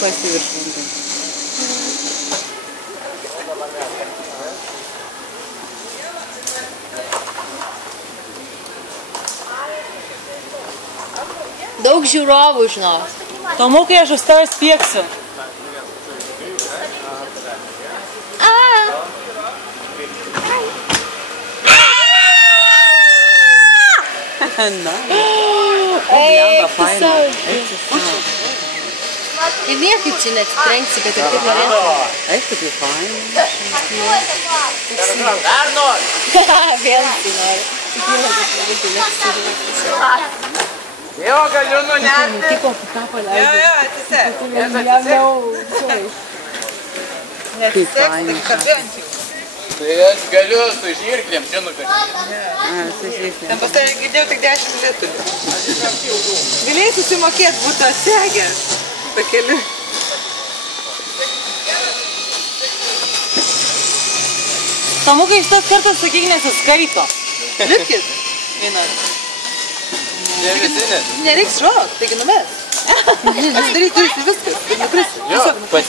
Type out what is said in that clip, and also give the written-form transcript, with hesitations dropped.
pasiviršvundai. Daug žiūrovų, žinau. Tomukai, aš už tavęs spieksiu. Na. Eik, tu savo. Ir niekaip čia neatsitrenksi, kad ir kaip norėtų. Eik, tu tai fain. Dar nori. Vėl tai nori. Jo, galiu nunešti. Tipo, ką paleidai. Jo, atsisek. Neatsisek, tik kabinti. Tai aš galiu su žirklėm čia nukakti. Ten pas tai girdėjau tik 10 lietuvių. Galėjai susimokėti, būtų atsegę. Pakeliu. Tomukai, šitas kartas, sakyk, nesiskaito. Liukis. Vienas. Nereiks šok, taigi numes. Aš darysiu viskas. Nukris.